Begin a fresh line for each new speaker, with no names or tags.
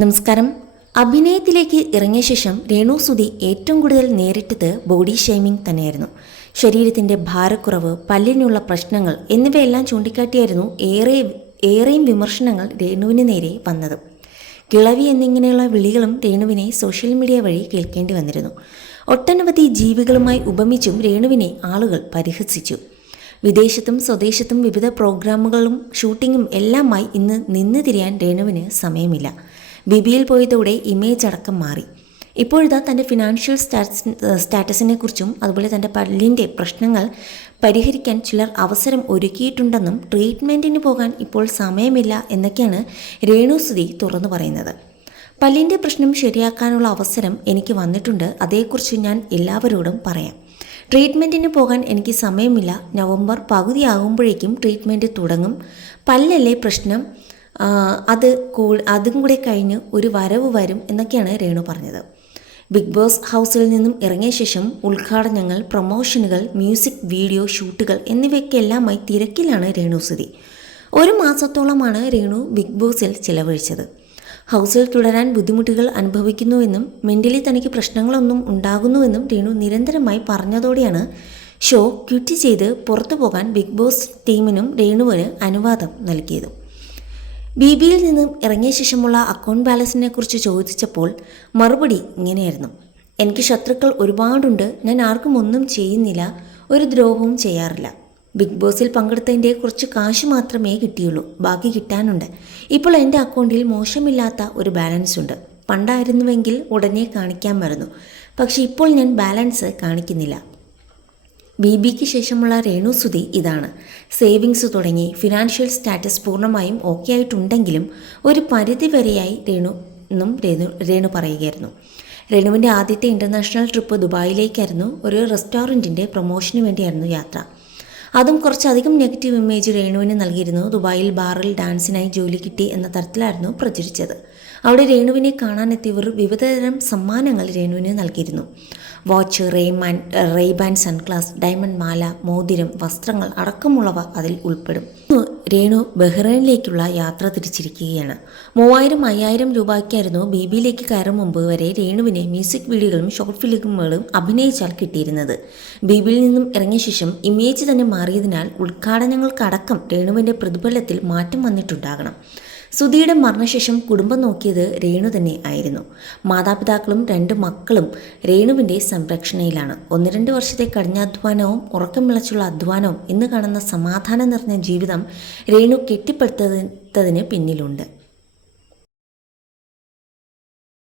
നമസ്കാരം. അഭിനയത്തിലേക്ക് ഇറങ്ങിയ ശേഷം രേണു സുധി ഏറ്റവും കൂടുതൽ നേരിട്ടത് ബോഡി ഷെയ്മിംഗ് തന്നെയായിരുന്നു. ശരീരത്തിന്റെ ഭാരക്കുറവ് പല്ലിനുള്ള പ്രശ്നങ്ങൾ എന്നിവയെല്ലാം ചൂണ്ടിക്കാട്ടിയായിരുന്നു ഏറെ ഏറെയും വിമർശനങ്ങൾ രേണുവിന് നേരെ വന്നത്. കിളവി എന്നിങ്ങനെയുള്ള വിളികളും രേണുവിനെ സോഷ്യൽ മീഡിയ വഴി കേൾക്കേണ്ടി വന്നിരുന്നു. ഒട്ടനവധി ജീവികളുമായി ഉപമിച്ചും രേണുവിനെ ആളുകൾ പരിഹസിച്ചു. വിദേശത്തും സ്വദേശത്തും വിവിധ പ്രോഗ്രാമുകളും ഷൂട്ടിങ്ങും എല്ലാമായി ഇന്ന് നിന്ന് തിരിയാൻ രേണുവിന് സമയമില്ല. ബിബിയിൽ പോയതോടെ ഇമേജ് അടക്കം മാറി. ഇപ്പോഴിതാ തന്റെ ഫിനാൻഷ്യൽ സ്റ്റാറ്റസ് സ്റ്റാറ്റസിനെ കുറിച്ചും അതുപോലെ തന്റെ പല്ലിന്റെ പ്രശ്നങ്ങൾ പരിഹരിക്കാൻ ചിലർ അവസരം ഒരുക്കിയിട്ടുണ്ടെന്നും ട്രീറ്റ്മെന്റിന് പോകാൻ ഇപ്പോൾ സമയമില്ല എന്നൊക്കെയാണ് രേണുസുതി തുറന്നു പറയുന്നത്. പല്ലിന്റെ പ്രശ്നം ശരിയാക്കാനുള്ള അവസരം എനിക്ക് വന്നിട്ടുണ്ട്. അതേക്കുറിച്ച് ഞാൻ എല്ലാവരോടും പറയാം. ട്രീറ്റ്മെന്റിന് പോകാൻ എനിക്ക് സമയമില്ല. നവംബർ പകുതിയാകുമ്പോഴേക്കും ട്രീറ്റ്മെന്റ് തുടങ്ങും. പല്ലല്ലേ പ്രശ്നം? അത് കൂ അതും കൂടെ കഴിഞ്ഞ് ഒരു വരവ് വരും എന്നൊക്കെയാണ് രേണു പറഞ്ഞത്. ബിഗ് ബോസ് ഹൗസിൽ നിന്നും ഇറങ്ങിയ ശേഷം ഉദ്ഘാടനങ്ങൾ പ്രൊമോഷനുകൾ മ്യൂസിക് വീഡിയോ ഷൂട്ടുകൾ എന്നിവയ്ക്കെല്ലാമായി തിരക്കിലാണ് രേണു സുധി ഒരു മാസത്തോളമാണ് രേണു ബിഗ് ബോസിൽ ചിലവഴിച്ചത്. ഹൗസിൽ തുടരാൻ ബുദ്ധിമുട്ടുകൾ അനുഭവിക്കുന്നുവെന്നും മെന്റലി തനിക്ക് പ്രശ്നങ്ങളൊന്നും ഉണ്ടാകുന്നുവെന്നും രേണു നിരന്തരമായി പറഞ്ഞതോടെയാണ് ഷോ ക്വിറ്റ് ചെയ്ത് പുറത്തു പോകാൻ ബിഗ് ബോസ് ടീമിനും രേണുവിന് അനുവാദം നൽകിയത്. ബി ബിയിൽ നിന്നും ഇറങ്ങിയ ശേഷമുള്ള അക്കൗണ്ട് ബാലൻസിനെ കുറിച്ച് ചോദിച്ചപ്പോൾ മറുപടി ഇങ്ങനെയായിരുന്നു. എനിക്ക് ശത്രുക്കൾ ഒരുപാടുണ്ട്. ഞാൻ ആർക്കും ഒന്നും ചെയ്യുന്നില്ല. ഒരു ദ്രോഹവും ചെയ്യാറില്ല. ബിഗ് ബോസിൽ പങ്കെടുത്തതിന്റെ കുറച്ച് കാശ് മാത്രമേ കിട്ടിയുള്ളൂ. ബാക്കി കിട്ടാനുണ്ട്. ഇപ്പോൾ എന്റെ അക്കൗണ്ടിൽ മോശമില്ലാത്ത ഒരു ബാലൻസ് ഉണ്ട്. പണ്ടായിരുന്നുവെങ്കിൽ ഉടനെ കാണിക്കാമായിരുന്നു പക്ഷേ ഇപ്പോൾ ഞാൻ ബാലൻസ് കാണിക്കുന്നില്ല. ബി ബിക്ക് ശേഷമുള്ള രേണു സുധി ഇതാണ്. സേവിങ്സ് തുടങ്ങി ഫിനാൻഷ്യൽ സ്റ്റാറ്റസ് പൂർണമായും ഓക്കെ ആയിട്ടുണ്ടെങ്കിലും ഒരു പരിധി വരെയായി രേണു എന്നും രേണു രേണു പറയുകയായിരുന്നു. രേണുവിന്റെ ആദ്യത്തെ ഇന്റർനാഷണൽ ട്രിപ്പ് ദുബായിലേക്കായിരുന്നു ഒരു റെസ്റ്റോറന്റിന്റെ പ്രൊമോഷന് വേണ്ടിയായിരുന്നു യാത്ര. അതും കുറച്ചധികം നെഗറ്റീവ് ഇമേജ് രേണുവിന് നൽകിയിരുന്നു ദുബായിൽ ബാറിൽ ഡാൻസിനായി ജോലി കിട്ടി എന്ന തരത്തിലായിരുന്നു പ്രചരിച്ചത്. അവിടെ രേണുവിനെ കാണാനെത്തിയവർ വിവിധതരം സമ്മാനങ്ങൾ രേണുവിന് നൽകിയിരുന്നു. വാച്ച് റെയ്മാൻ റെയ്ബാൻ സൺഗ്ലാസ് ഡയമണ്ട് മാല മോതിരം വസ്ത്രങ്ങൾ അടക്കമുള്ളവ അതിൽ ഉൾപ്പെടും. രേണു ബഹ്റൈനിലേക്കുള്ള യാത്ര തിരിച്ചിരിക്കുകയാണ്. മൂവായിരം അയ്യായിരം രൂപയ്ക്കായിരുന്നു ബി ബിയിലേക്ക് കയറും മുമ്പ് വരെ രേണുവിനെ മ്യൂസിക് വീഡിയോകളും ഷോർട്ട് ഫിലിമുകളും അഭിനയിച്ചാൽ കിട്ടിയിരുന്നത്. ബി ബിയിൽ നിന്നും ഇറങ്ങിയ ശേഷം ഇമേജ് തന്നെ മാറിയതിനാൽ ഉദ്ഘാടനങ്ങൾക്കടക്കം രേണുവിന്റെ പ്രതിഫലത്തിൽ മാറ്റം വന്നിട്ടുണ്ടാകണം. സുധിയുടെ മരണശേഷം കുടുംബം നോക്കിയത് രേണു തന്നെ ആയിരുന്നു. മാതാപിതാക്കളും രണ്ട് മക്കളും രേണുവിന്റെ സംരക്ഷണയിലാണ്. ഒന്ന് രണ്ട് വർഷത്തെ കഠിനാധ്വാനവും ഉറക്കം വിളച്ചുള്ള അധ്വാനവും ഇന്ന് കാണുന്ന സമാധാനം നിറഞ്ഞ ജീവിതം രേണു കെട്ടിപ്പടുത്തതിന് പിന്നിലുണ്ട്.